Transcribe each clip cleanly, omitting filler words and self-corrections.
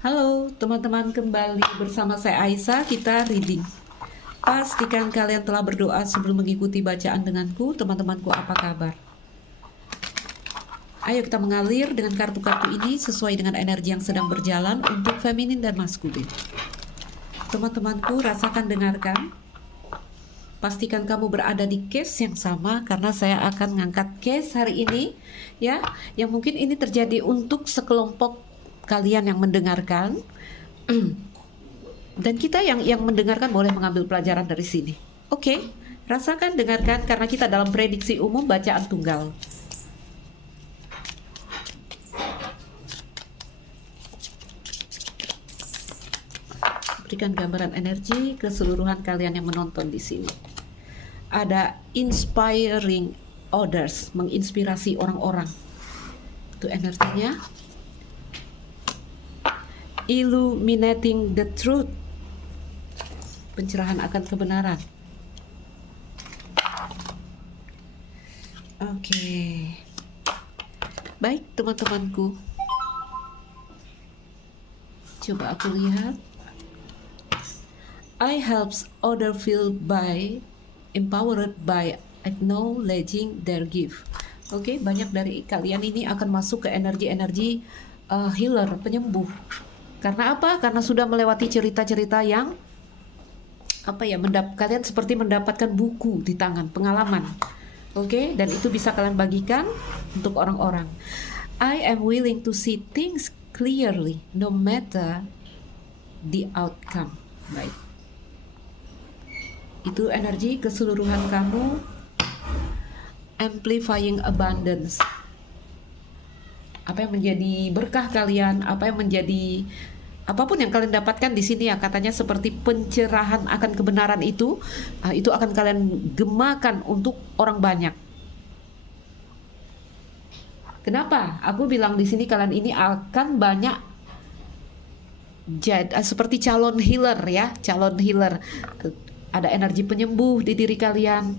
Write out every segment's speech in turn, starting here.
Halo teman-teman, kembali bersama saya Aisyah, kita reading. Pastikan kalian telah berdoa sebelum mengikuti bacaan denganku. Teman-temanku, apa kabar? Ayo kita mengalir dengan kartu-kartu ini sesuai dengan energi yang sedang berjalan untuk feminin dan maskulin. Teman-temanku, rasakan, dengarkan. Pastikan kamu berada di case yang sama karena saya akan mengangkat case hari ini ya, yang mungkin ini terjadi untuk sekelompok kalian yang mendengarkan. Dan kita yang mendengarkan boleh mengambil pelajaran dari sini. Oke, rasakan, dengarkan, karena kita dalam prediksi umum bacaan tunggal. Berikan gambaran energi keseluruhan kalian yang menonton di sini. Ada inspiring others, menginspirasi orang-orang. Itu energinya. Illuminating the truth, pencerahan akan kebenaran. Oke. Baik teman-temanku, coba aku lihat. I helps other feel by empowered by acknowledging their gift. Oke, banyak dari kalian ini akan masuk ke energi-energi healer, penyembuh. Karena apa? Karena sudah melewati cerita-cerita yang kalian seperti mendapatkan buku di tangan, pengalaman. Oke, dan itu bisa kalian bagikan untuk orang-orang. I am willing to see things clearly no matter the outcome. Baik. Itu energi keseluruhan kamu, amplifying abundance. Apa yang menjadi berkah kalian, apa yang menjadi apapun yang kalian dapatkan di sini ya, katanya seperti pencerahan akan kebenaran itu akan kalian gemakan untuk orang banyak. Kenapa? Aku bilang di sini kalian ini akan banyak seperti calon healer ya, calon healer. Ada energi penyembuh di diri kalian.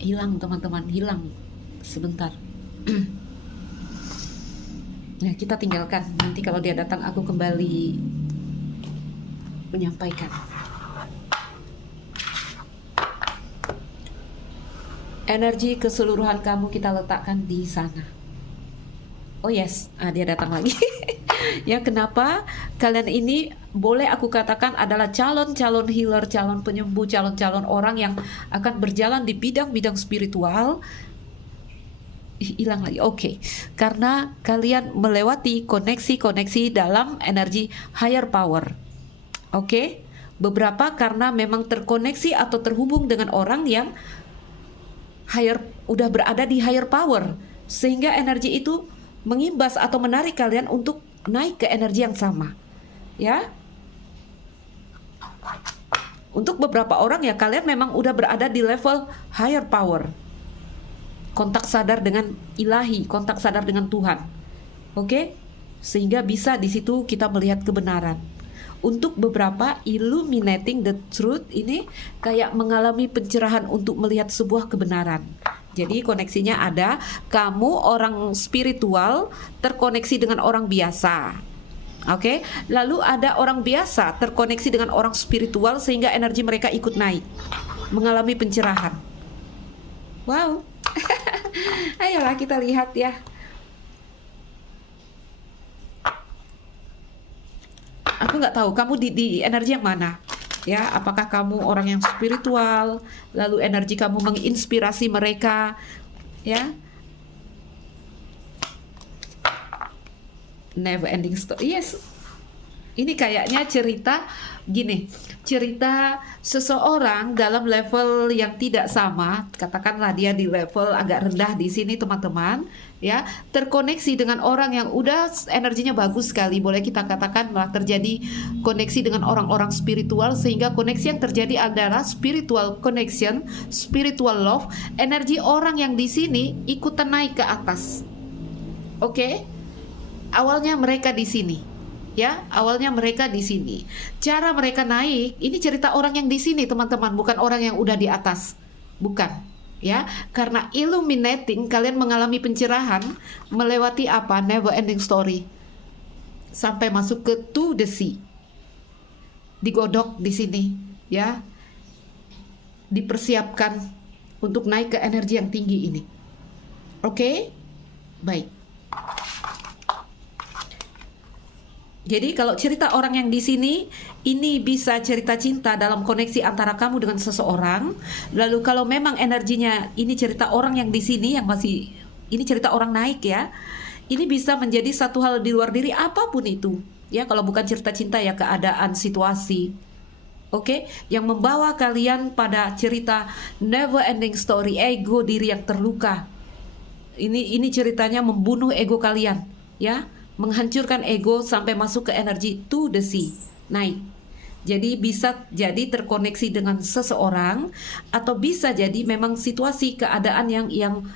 Hilang teman-teman, hilang. Sebentar. Nah, kita tinggalkan. Nanti kalau dia datang aku kembali menyampaikan. Energi keseluruhan kamu kita letakkan di sana. Oh yes, dia datang lagi. Ya, kenapa kalian ini boleh aku katakan adalah calon-calon healer, calon penyembuh, calon-calon orang yang akan berjalan di bidang-bidang spiritual. Hilang lagi. Oke. Karena kalian melewati koneksi-koneksi dalam energi higher power. Oke. Beberapa karena memang terkoneksi atau terhubung dengan orang yang udah berada di higher power, sehingga energi itu mengimbas atau menarik kalian untuk naik ke energi yang sama. Ya. Untuk beberapa orang ya, kalian memang udah berada di level higher power. Kontak sadar dengan ilahi, kontak sadar dengan Tuhan. Oke? Sehingga bisa di situ kita melihat kebenaran. Untuk beberapa, illuminating the truth ini kayak mengalami pencerahan untuk melihat sebuah kebenaran. Jadi koneksinya ada, kamu orang spiritual terkoneksi dengan orang biasa. Oke? Lalu ada orang biasa terkoneksi dengan orang spiritual sehingga energi mereka ikut naik, mengalami pencerahan. Wow. Ayolah kita lihat ya. Aku nggak tahu kamu di energi yang mana ya. Apakah kamu orang yang spiritual, lalu energi kamu menginspirasi mereka ya. Never ending story. Yes. Ini kayaknya cerita gini, cerita seseorang dalam level yang tidak sama, katakanlah dia di level agak rendah di sini teman-teman, ya, terkoneksi dengan orang yang udah energinya bagus sekali, boleh kita katakan malah terjadi koneksi dengan orang-orang spiritual, sehingga koneksi yang terjadi adalah spiritual connection, spiritual love, energi orang yang di sini ikutan naik ke atas. Oke? Awalnya mereka di sini. Ya, awalnya mereka di sini. Cara mereka naik, ini cerita orang yang di sini, teman-teman, bukan orang yang udah di atas. Bukan, ya. Karena illuminating, kalian mengalami pencerahan melewati apa? Never ending story. Sampai masuk ke to the sea. Digodok di sini, ya. Dipersiapkan untuk naik ke energi yang tinggi ini. Oke? Baik. Jadi kalau cerita orang yang di sini, ini bisa cerita cinta dalam koneksi antara kamu dengan seseorang. Lalu kalau memang energinya ini cerita orang yang di sini yang masih, ini cerita orang naik ya. Ini bisa menjadi satu hal di luar diri apapun itu. Ya, kalau bukan cerita cinta ya keadaan, situasi. Oke, yang membawa kalian pada cerita never ending story, ego diri yang terluka. Ini ceritanya membunuh ego kalian, ya. Menghancurkan ego sampai masuk ke energi to the sea, naik. Jadi bisa jadi terkoneksi dengan seseorang, atau bisa jadi memang situasi keadaan yang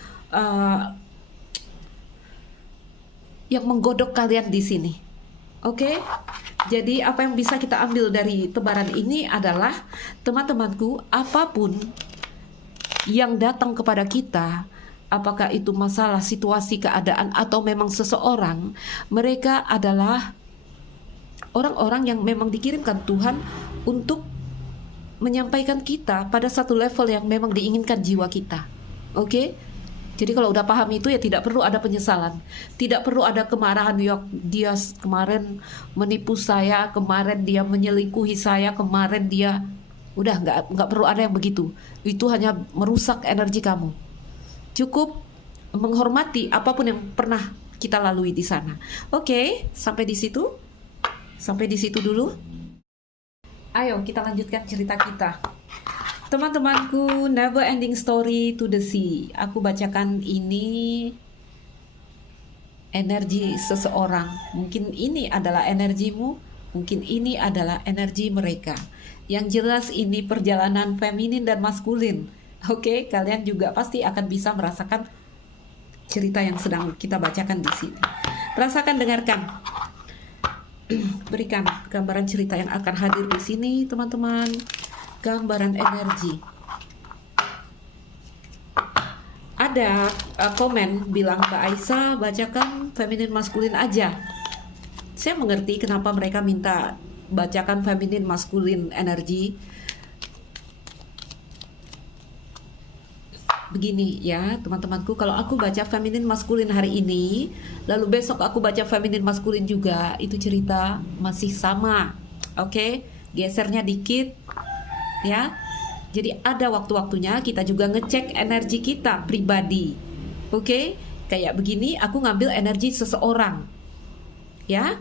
menggodok kalian di sini. Oke? Jadi apa yang bisa kita ambil dari tebaran ini adalah, teman-temanku, apapun yang datang kepada kita, apakah itu masalah, situasi, keadaan, atau memang seseorang, mereka adalah orang-orang yang memang dikirimkan Tuhan untuk menyampaikan kita pada satu level yang memang diinginkan jiwa kita. Oke? Jadi kalau udah paham itu ya tidak perlu ada penyesalan. Tidak perlu ada kemarahan, ya dia kemarin menipu saya, kemarin dia menyelingkuhi saya, kemarin dia... Udah nggak perlu ada yang begitu. Itu hanya merusak energi kamu. Cukup menghormati apapun yang pernah kita lalui di sana. Oke, sampai di situ. Sampai di situ dulu. Ayo kita lanjutkan cerita kita. Teman-temanku, never ending story to the sea. Aku bacakan ini energi seseorang. Mungkin ini adalah energimu, mungkin ini adalah energi mereka. Yang jelas ini perjalanan feminin dan maskulin. Oke, kalian juga pasti akan bisa merasakan cerita yang sedang kita bacakan di sini. Rasakan, dengarkan. Berikan gambaran cerita yang akan hadir di sini, teman-teman. Gambaran energi. Ada komen bilang, Mbak Aisyah bacakan feminin maskulin aja. Saya mengerti kenapa mereka minta bacakan feminin maskulin energi. Begini ya teman-temanku, kalau aku baca feminin maskulin hari ini, lalu besok aku baca feminin maskulin juga, itu cerita masih sama. Oke, gesernya dikit ya. Jadi ada waktu-waktunya kita juga ngecek energi kita pribadi. Oke, kayak begini aku ngambil energi seseorang. Ya,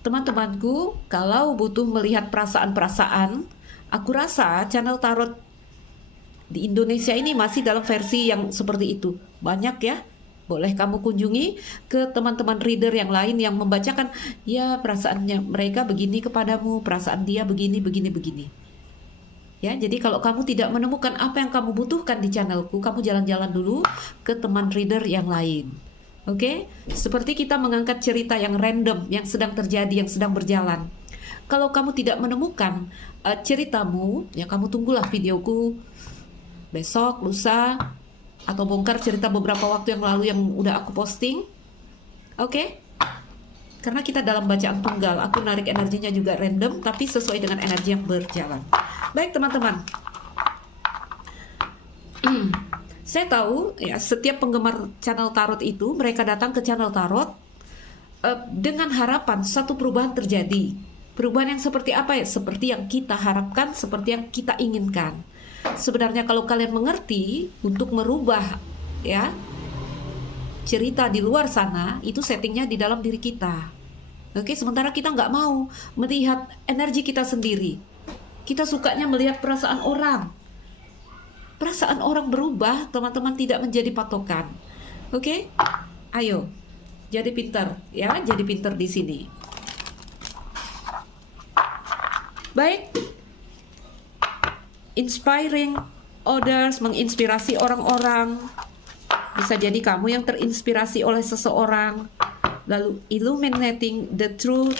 teman-temanku, kalau butuh melihat perasaan-perasaan, aku rasa channel tarot di Indonesia ini masih dalam versi yang seperti itu. Banyak ya. Boleh kamu kunjungi ke teman-teman reader yang lain yang membacakan, ya perasaannya mereka begini kepadamu, perasaan dia begini, begini, begini. Ya, jadi kalau kamu tidak menemukan apa yang kamu butuhkan di channelku, kamu jalan-jalan dulu ke teman reader yang lain. Oke? Seperti kita mengangkat cerita yang random, yang sedang terjadi, yang sedang berjalan. Kalau kamu tidak menemukan ceritamu, ya kamu tunggulah videoku besok, lusa, atau bongkar cerita beberapa waktu yang lalu yang udah aku posting. Oke? Karena kita dalam bacaan tunggal, aku narik energinya juga random, tapi sesuai dengan energi yang berjalan. Baik teman-teman, saya tahu ya setiap penggemar channel tarot itu mereka datang ke channel tarot dengan harapan satu perubahan terjadi. Perubahan yang seperti apa ya? Seperti yang kita harapkan, seperti yang kita inginkan. Sebenarnya kalau kalian mengerti untuk merubah ya cerita di luar sana, itu settingnya di dalam diri kita. Oke, sementara kita nggak mau melihat energi kita sendiri. Kita sukanya melihat perasaan orang. Perasaan orang berubah, teman-teman, tidak menjadi patokan. Oke? Ayo, jadi pintar ya, jadi pintar di sini. Baik. Inspiring others, menginspirasi orang-orang. Bisa jadi kamu yang terinspirasi oleh seseorang. Lalu illuminating the truth,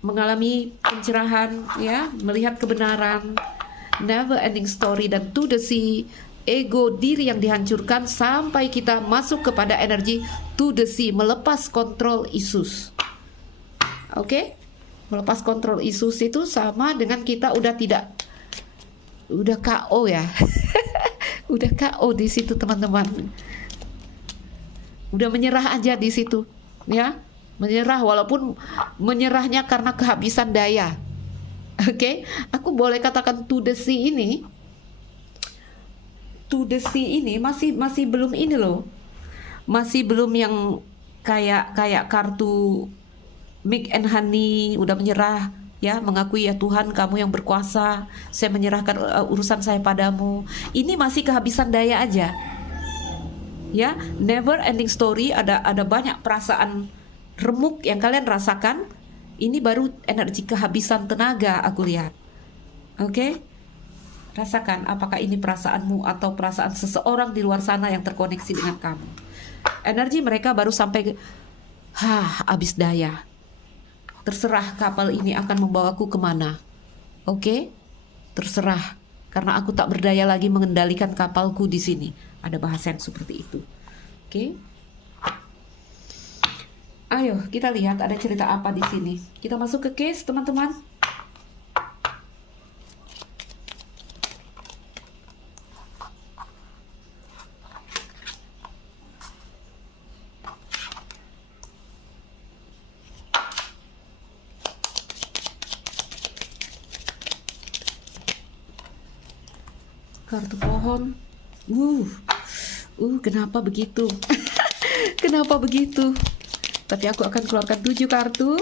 mengalami pencerahan ya, melihat kebenaran. Never ending story dan to the sea, ego diri yang dihancurkan sampai kita masuk kepada energi to the sea, melepas kontrol Yesus. Oke? Melepas kontrol Yesus itu sama dengan kita udah KO ya. Udah KO di situ teman-teman. Udah menyerah aja di situ, ya. Menyerah, walaupun menyerahnya karena kehabisan daya. Oke? Aku boleh katakan to the sea ini masih belum ini loh. Masih belum yang kayak kartu Mick and Honey udah menyerah, ya, mengakui ya Tuhan kamu yang berkuasa, saya menyerahkan urusan saya padamu. Ini masih kehabisan daya aja. Ya, never ending story, ada banyak perasaan remuk yang kalian rasakan. Ini baru energi kehabisan tenaga aku lihat. Oke? Rasakan apakah ini perasaanmu atau perasaan seseorang di luar sana yang terkoneksi dengan kamu. Energi mereka baru sampai habis daya. Terserah kapal ini akan membawaku kemana. Oke? Terserah. Karena aku tak berdaya lagi mengendalikan kapalku di sini. Ada bahasa yang seperti itu. Oke? Ayo kita lihat ada cerita apa di sini. Kita masuk ke case teman-teman. Kartu pohon. Kenapa begitu? Kenapa begitu? Tapi aku akan keluarkan 7 kartu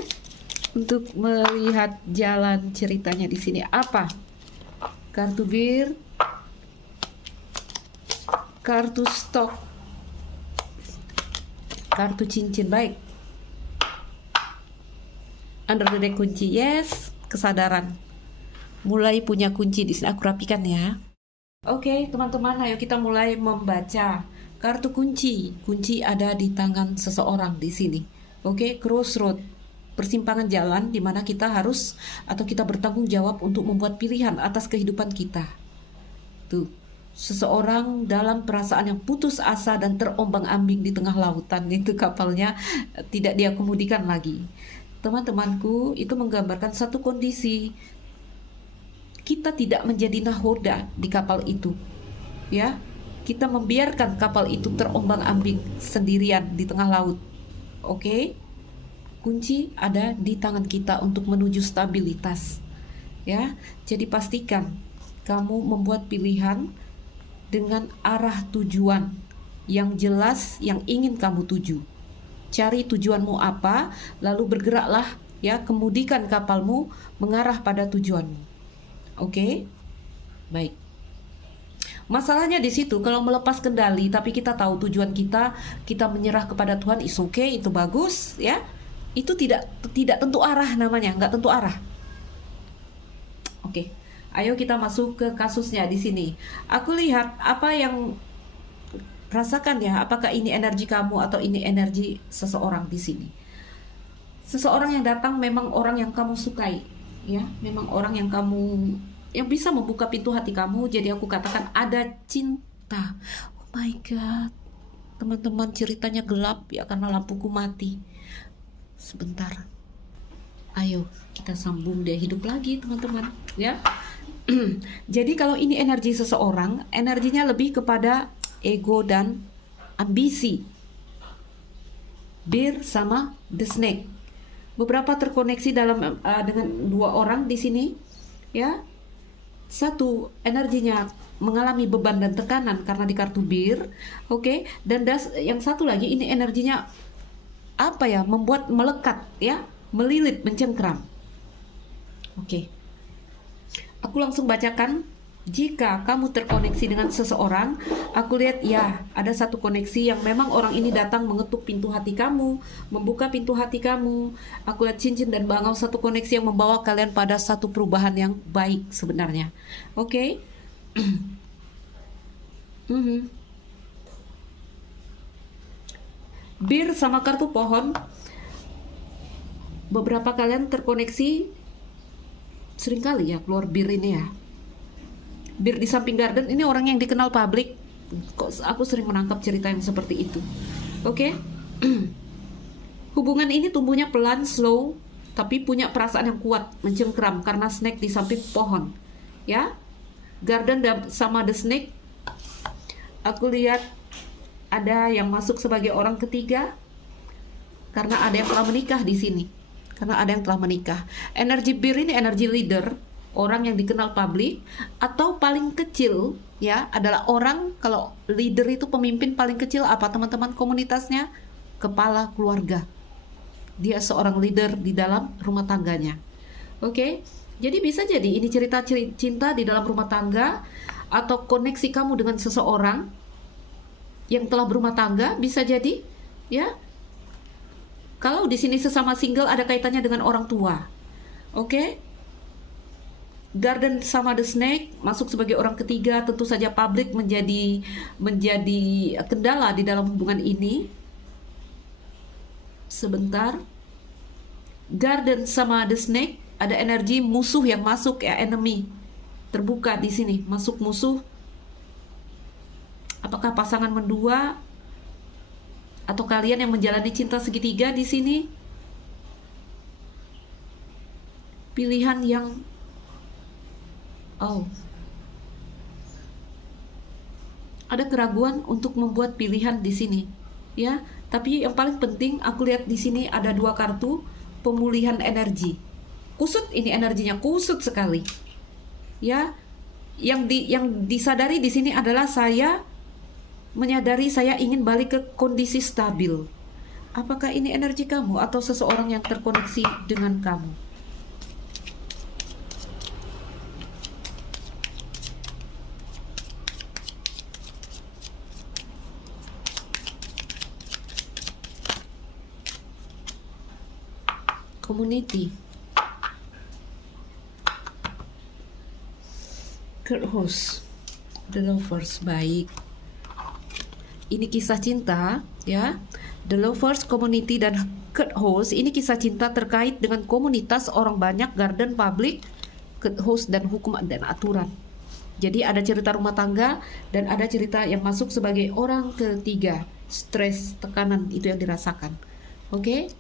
untuk melihat jalan ceritanya di sini. Apa? Kartu bir, kartu stok, kartu cincin. Baik. Under the deck kunci. Yes, kesadaran. Mulai punya kunci di sini. Aku rapikan ya. Oke, teman-teman, ayo kita mulai membaca kartu kunci. Kunci ada di tangan seseorang di sini. Oke, crossroad, persimpangan jalan di mana kita harus atau kita bertanggung jawab untuk membuat pilihan atas kehidupan kita. Tuh, seseorang dalam perasaan yang putus asa dan terombang-ambing di tengah lautan. Itu kapalnya tidak dia kemudikan lagi. Teman-temanku, itu menggambarkan satu kondisi. Kita tidak menjadi nahoda di kapal itu, ya. Kita membiarkan kapal itu terombang-ambing sendirian di tengah laut. Oke? Kunci ada di tangan kita untuk menuju stabilitas, ya. Jadi pastikan kamu membuat pilihan dengan arah tujuan yang jelas yang ingin kamu tuju. Cari tujuanmu apa, lalu bergeraklah, ya, kemudikan kapalmu mengarah pada tujuanmu. Oke, baik. Masalahnya di situ kalau melepas kendali, tapi kita tahu tujuan kita menyerah kepada Tuhan, is okay, itu bagus, ya. Itu tidak tentu arah namanya, nggak tentu arah. Oke, ayo kita masuk ke kasusnya di sini. Aku lihat apa yang rasakan ya, apakah ini energi kamu atau ini energi seseorang di sini. Seseorang yang datang memang orang yang kamu sukai, ya, memang orang yang bisa membuka pintu hati kamu. Jadi aku katakan ada cinta. Oh my god, teman-teman, ceritanya gelap ya karena lampuku mati. Sebentar, ayo kita sambung dia hidup lagi teman-teman, ya. Jadi kalau ini energi seseorang, energinya lebih kepada ego dan ambisi. Bir sama the snake. Beberapa terkoneksi dengan 2 orang di sini, ya. Satu, energinya mengalami beban dan tekanan karena di kartu bir, oke. Dan yang satu lagi ini energinya apa ya? Membuat melekat, ya, melilit, mencengkram. Oke. Aku langsung bacakan. Jika kamu terkoneksi dengan seseorang, aku lihat ya, ada satu koneksi yang memang orang ini datang mengetuk pintu hati kamu, membuka pintu hati kamu. Aku lihat cincin dan bangau, satu koneksi yang membawa kalian pada satu perubahan yang baik sebenarnya. Oke. Bir sama kartu pohon. Beberapa kalian terkoneksi seringkali ya keluar bir ini ya. Bir di samping garden ini orang yang dikenal publik. Kok aku sering menangkap cerita yang seperti itu. Oke. Hubungan ini tumbuhnya pelan, slow, tapi punya perasaan yang kuat, mencengkram karena snake di samping pohon. Ya. Garden sama the snake. Aku lihat ada yang masuk sebagai orang ketiga karena ada yang telah menikah di sini. Karena ada yang telah menikah. Energi bir ini energi leader, orang yang dikenal publik, atau paling kecil ya adalah orang, kalau leader itu pemimpin paling kecil apa teman-teman komunitasnya? Kepala keluarga. Dia seorang leader di dalam rumah tangganya. Oke. Jadi bisa jadi ini cerita cinta di dalam rumah tangga, atau koneksi kamu dengan seseorang yang telah berumah tangga, bisa jadi ya. Kalau di sini sesama single ada kaitannya dengan orang tua. Oke. Garden sama the snake masuk sebagai orang ketiga, tentu saja publik menjadi kendala di dalam hubungan ini. Sebentar. Garden sama the snake ada energi musuh yang masuk ya, enemy. Terbuka di sini, masuk musuh. Apakah pasangan mendua atau kalian yang menjalani cinta segitiga di sini? Pilihan yang ada keraguan untuk membuat pilihan di sini, ya. Tapi yang paling penting aku lihat di sini ada dua kartu pemulihan energi. Kusut ini energinya, kusut sekali. Ya. Yang disadari di sini adalah saya menyadari saya ingin balik ke kondisi stabil. Apakah ini energi kamu atau seseorang yang terkoneksi dengan kamu? Community. Third host. The lovers, baik. Ini kisah cinta, ya. The lovers, community, dan third host. Ini kisah cinta terkait dengan komunitas, orang banyak, garden, public, third host, dan hukum dan aturan. Jadi ada cerita rumah tangga dan ada cerita yang masuk sebagai orang ketiga. Stres, tekanan itu yang dirasakan. Oke?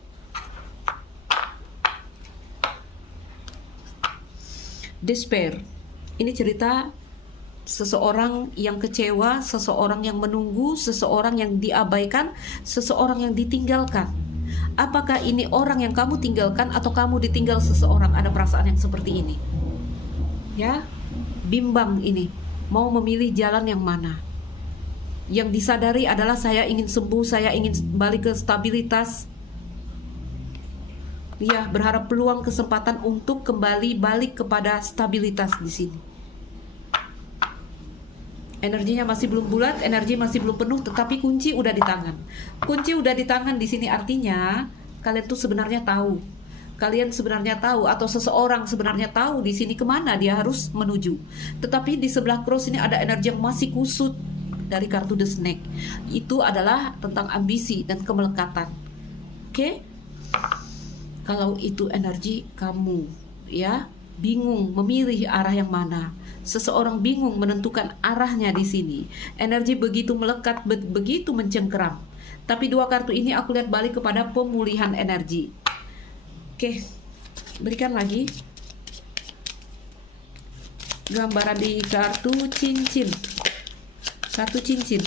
Despair. Ini cerita seseorang yang kecewa, seseorang yang menunggu, seseorang yang diabaikan, seseorang yang ditinggalkan. Apakah ini orang yang kamu tinggalkan atau kamu ditinggal seseorang? Ada perasaan yang seperti ini. Ya, bimbang ini. Mau memilih jalan yang mana? Yang disadari adalah saya ingin sembuh, saya ingin balik ke stabilitas. Ya, berharap peluang kesempatan untuk kembali balik kepada stabilitas di sini. Energinya masih belum bulat, energi masih belum penuh, tetapi kunci udah di tangan. Kunci udah di tangan di sini artinya kalian tuh sebenarnya tahu. Kalian sebenarnya tahu atau seseorang sebenarnya tahu di sini kemana dia harus menuju. Tetapi di sebelah cross ini ada energi yang masih kusut dari kartu The Snake. Itu adalah tentang ambisi dan kemelekatan. Oke? Kalau itu energi kamu, ya, bingung memilih arah yang mana. Seseorang bingung menentukan arahnya di sini. Energi begitu melekat, begitu mencengkeram. Tapi dua kartu ini aku lihat balik kepada pemulihan energi. Oke, berikan lagi gambaran di kartu cincin. Kartu cincin.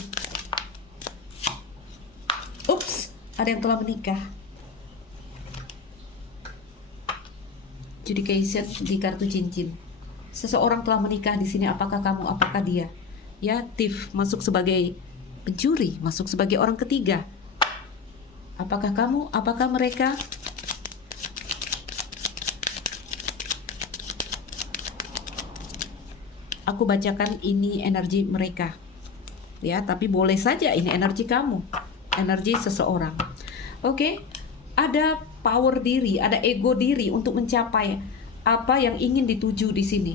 Ups, ada yang telah menikah. Judication di kartu cincin. Seseorang telah menikah di sini. Apakah kamu? Apakah dia? Ya, thief masuk sebagai pencuri, masuk sebagai orang ketiga. Apakah kamu? Apakah mereka? Aku bacakan ini energi mereka. Ya, tapi boleh saja ini energi kamu, energi seseorang. Oke, ada power diri, ada ego diri untuk mencapai apa yang ingin dituju di sini.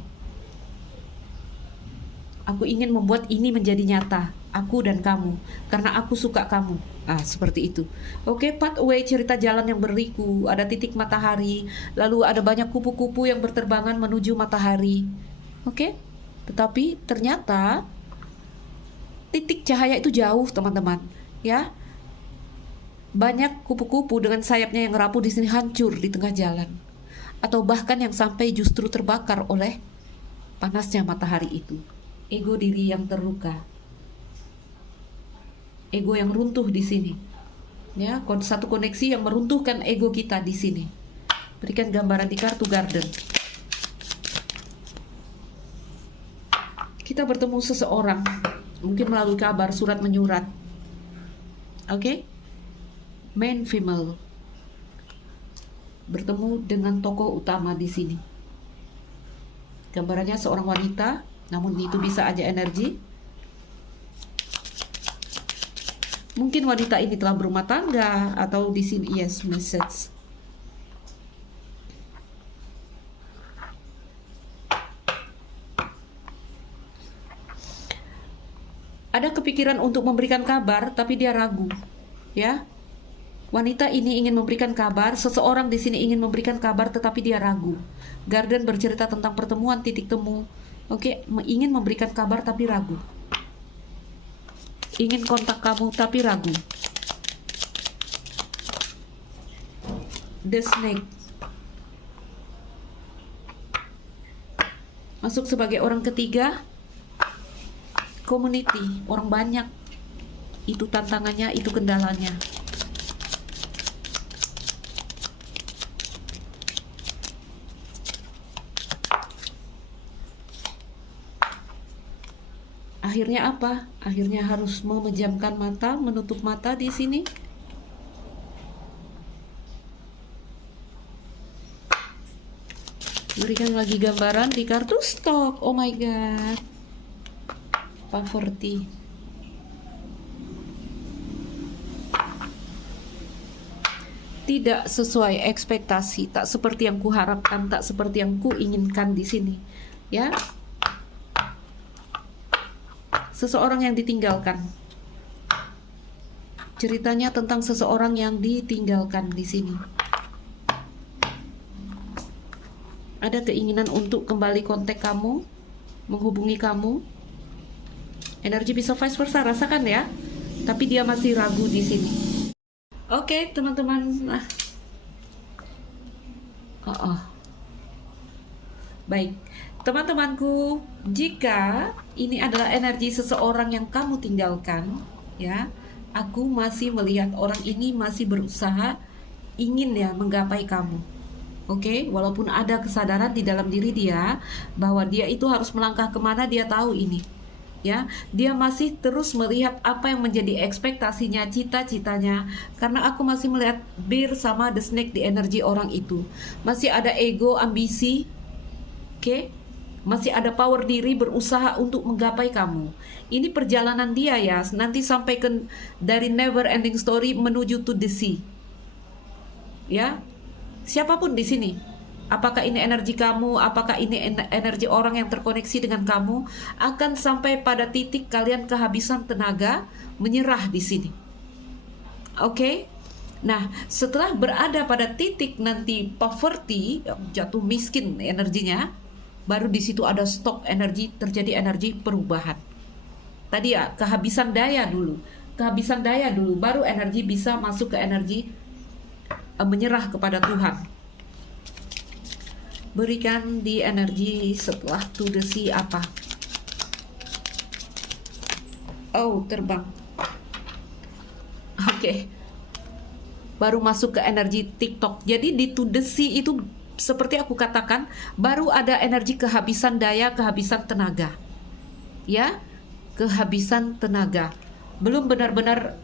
Aku ingin membuat ini menjadi nyata, aku dan kamu, karena aku suka kamu. Seperti itu. Oke, pathway, cerita jalan yang berliku, ada titik matahari, lalu ada banyak kupu-kupu yang berterbangan menuju matahari. Oke? Tetapi ternyata titik cahaya itu jauh, teman-teman. Ya, banyak kupu-kupu dengan sayapnya yang rapuh di sini hancur di tengah jalan, atau bahkan yang sampai justru terbakar oleh panasnya matahari itu. Ego diri yang terluka, ego yang runtuh di sini. Ya, satu koneksi yang meruntuhkan ego kita di sini. Berikan gambaran di kartu garden. Kita bertemu seseorang, mungkin melalui kabar, surat menyurat. Oke? Man, female. Bertemu dengan tokoh utama di sini. Gambarannya seorang wanita, namun itu bisa aja energi. Mungkin wanita ini telah berumah tangga, atau di sini yes, message. Ada kepikiran untuk memberikan kabar, tapi dia ragu. Ya, wanita ini ingin memberikan kabar, seseorang di sini ingin memberikan kabar, tetapi dia ragu. Garden bercerita tentang pertemuan titik temu. Oke, ingin memberikan kabar tapi ragu. Ingin kontak kamu tapi ragu. The Snake masuk sebagai orang ketiga. Community, orang banyak. Itu tantangannya, itu kendalanya. Akhirnya apa? Akhirnya harus memejamkan mata, menutup mata di sini. Berikan lagi gambaran di kartu stok. Oh my god. Poverty. Tidak sesuai ekspektasi, tak seperti yang kuharapkan, tak seperti yang kuinginkan di sini. Ya. Seseorang yang ditinggalkan. Ceritanya tentang seseorang yang ditinggalkan di sini. Ada keinginan untuk kembali kontak kamu, menghubungi kamu. Energi bisa vice versa, rasakan ya. Tapi dia masih ragu di sini. Oke, teman-teman. Nah. Baik. Teman-temanku, jika ini adalah energi seseorang yang kamu tinggalkan, ya, aku masih melihat orang ini masih berusaha ingin ya menggapai kamu. Oke, walaupun ada kesadaran di dalam diri dia bahwa dia itu harus melangkah kemana, dia tahu ini. Ya, dia masih terus melihat apa yang menjadi ekspektasinya, cita-citanya. Karena aku masih melihat bir sama the snake di energi orang itu. Masih ada ego, ambisi. Oke? Masih ada power diri berusaha untuk menggapai kamu. Ini perjalanan dia ya, nanti sampai ke dari never ending story menuju to the sea. Ya, siapapun di sini. Apakah ini energi kamu, apakah ini energi orang yang terkoneksi dengan kamu, akan sampai pada titik kalian kehabisan tenaga, menyerah di sini. Oke? Nah, setelah berada pada titik nanti poverty, jatuh miskin energinya, baru di situ ada stok energi, terjadi energi perubahan. Tadi ya, kehabisan daya dulu. Kehabisan daya dulu, baru energi bisa masuk ke energi menyerah kepada Tuhan. Berikan di energi setelah to the sea apa? Oh, terbang. Oke. Baru masuk ke energi TikTok. Jadi di to the sea itu seperti aku katakan, baru ada energi kehabisan daya, kehabisan tenaga. Ya, kehabisan tenaga. Belum benar-benar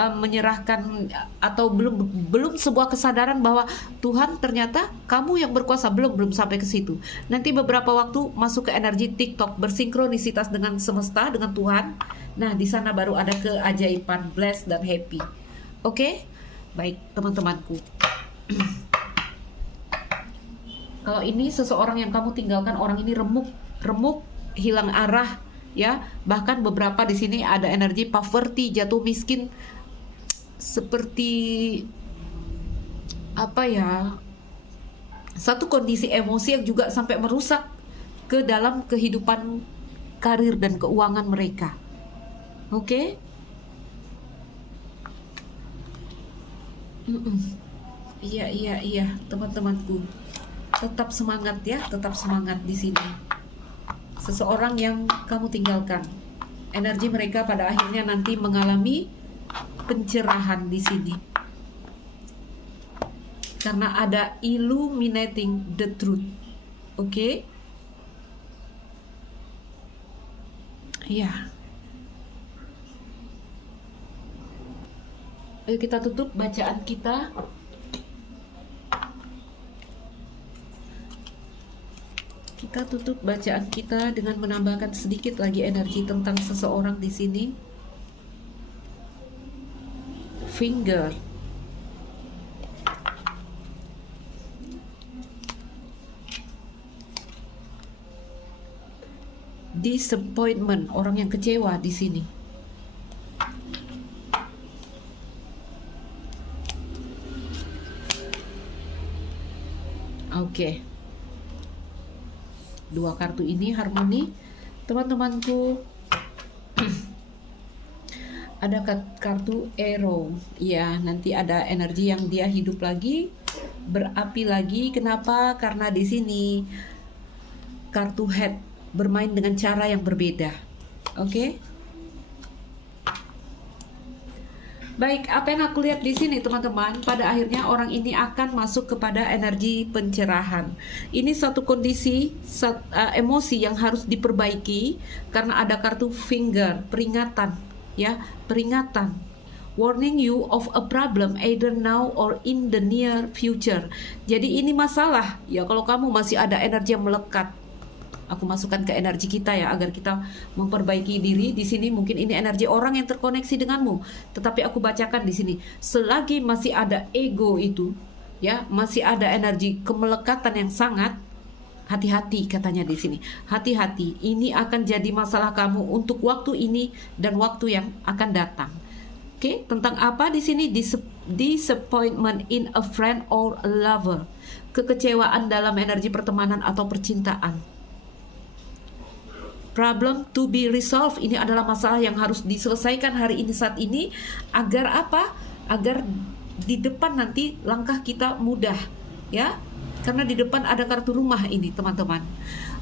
menyerahkan atau belum sebuah kesadaran bahwa Tuhan ternyata kamu yang berkuasa, belum sampai ke situ. Nanti beberapa waktu masuk ke energi TikTok, bersinkronisitas dengan semesta, dengan Tuhan. Nah, di sana baru ada keajaiban, blessed dan happy. Oke? Baik, teman-temanku. Kalau ini seseorang yang kamu tinggalkan, orang ini remuk, hilang arah, ya. Bahkan beberapa di sini ada energi poverty, jatuh miskin, seperti apa ya? Satu kondisi emosi yang juga sampai merusak ke dalam kehidupan karir dan keuangan mereka. Oke? Iya, teman-temanku. Tetap semangat ya, tetap semangat di sini. Seseorang yang kamu tinggalkan, energi mereka pada akhirnya nanti mengalami pencerahan di sini. Karena ada illuminating the truth. Oke? Iya. Ayo kita tutup bacaan kita. Kita tutup bacaan kita dengan menambahkan sedikit lagi energi tentang seseorang di sini. Finger. Disappointment, orang yang kecewa di sini. Oke. Dua kartu ini harmoni, teman-temanku. Ada kartu arrow, ya, nanti ada energi yang dia hidup lagi, berapi lagi. Kenapa? Karena di sini kartu head bermain dengan cara yang berbeda. Oke? Baik, apa yang aku lihat di sini teman-teman, pada akhirnya orang ini akan masuk kepada energi pencerahan. Ini satu kondisi emosi yang harus diperbaiki karena ada kartu finger, peringatan, ya, peringatan. Warning you of a problem either now or in the near future. Jadi ini masalah, ya, kalau kamu masih ada energi yang melekat. Aku masukkan ke energi kita ya, agar kita memperbaiki diri. Di sini mungkin ini energi orang yang terkoneksi denganmu. Tetapi aku bacakan di sini, selagi masih ada ego itu, ya, masih ada energi kemelekatan yang sangat, hati-hati katanya di sini. Hati-hati, ini akan jadi masalah kamu untuk waktu ini dan waktu yang akan datang. Oke, tentang apa di sini? Disappointment in a friend or a lover. Kekecewaan dalam energi pertemanan atau percintaan. Problem to be resolved, ini adalah masalah yang harus diselesaikan hari ini saat ini, agar apa? Agar di depan nanti langkah kita mudah, ya. Karena di depan ada kartu rumah ini, teman-teman.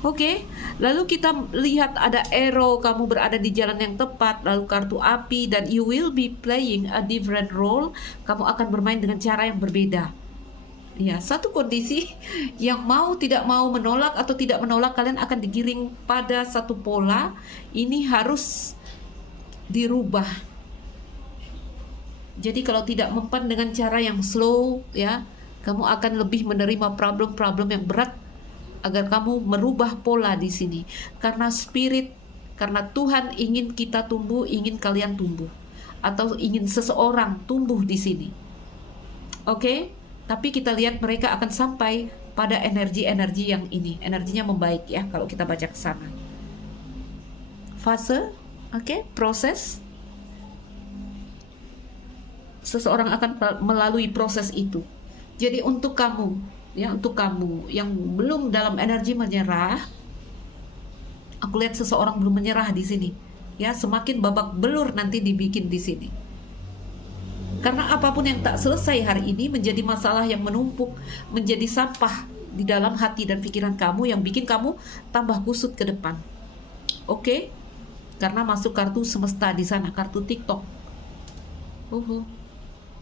Oke, lalu kita lihat ada arrow, kamu berada di jalan yang tepat, lalu kartu api, dan you will be playing a different role, kamu akan bermain dengan cara yang berbeda. Ya, satu kondisi yang mau tidak mau, menolak atau tidak menolak, kalian akan digiring pada satu pola. Ini harus dirubah. Jadi kalau tidak mempan dengan cara yang slow, ya, kamu akan lebih menerima problem-problem yang berat, agar kamu merubah pola di sini. Karena spirit, karena Tuhan ingin kita tumbuh, ingin kalian tumbuh, atau ingin seseorang tumbuh di sini. Oke? Tapi kita lihat mereka akan sampai pada energi-energi yang ini. Energinya membaik ya kalau kita baca ke sana. Fase, oke, proses. Seseorang akan melalui proses itu. Jadi untuk kamu, ya, untuk kamu yang belum dalam energi menyerah, aku lihat seseorang belum menyerah di sini. Ya, semakin babak belur nanti dibikin di sini. Karena apapun yang tak selesai hari ini menjadi masalah yang menumpuk, menjadi sampah di dalam hati dan pikiran kamu yang bikin kamu tambah kusut ke depan. Oke? Karena masuk kartu semesta di sana, kartu TikTok.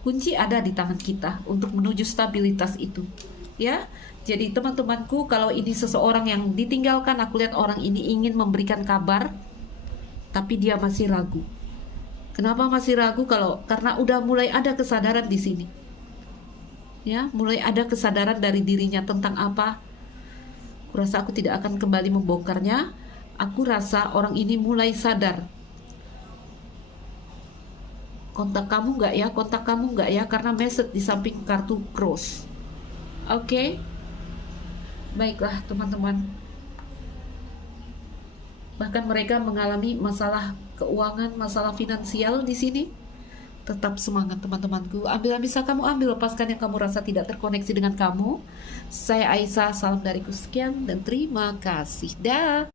Kunci ada di tangan kita untuk menuju stabilitas itu. Ya? Jadi teman-temanku, kalau ini seseorang yang ditinggalkan, aku lihat orang ini ingin memberikan kabar, tapi dia masih ragu. Kenapa masih ragu? Karena udah mulai ada kesadaran di sini. Ya, mulai ada kesadaran dari dirinya tentang apa. Aku rasa aku tidak akan kembali membongkarnya. Aku rasa orang ini mulai sadar. Kontak kamu nggak ya? Kontak kamu nggak ya? Karena message di samping kartu cross. Oke? Baiklah teman-teman. Bahkan mereka mengalami masalah keuangan, masalah finansial di sini. Tetap semangat teman-temanku. Ambil yang bisa kamu ambil, lepaskan yang kamu rasa tidak terkoneksi dengan kamu. Saya Aisyah, salam dariku sekian dan terima kasih. Dah.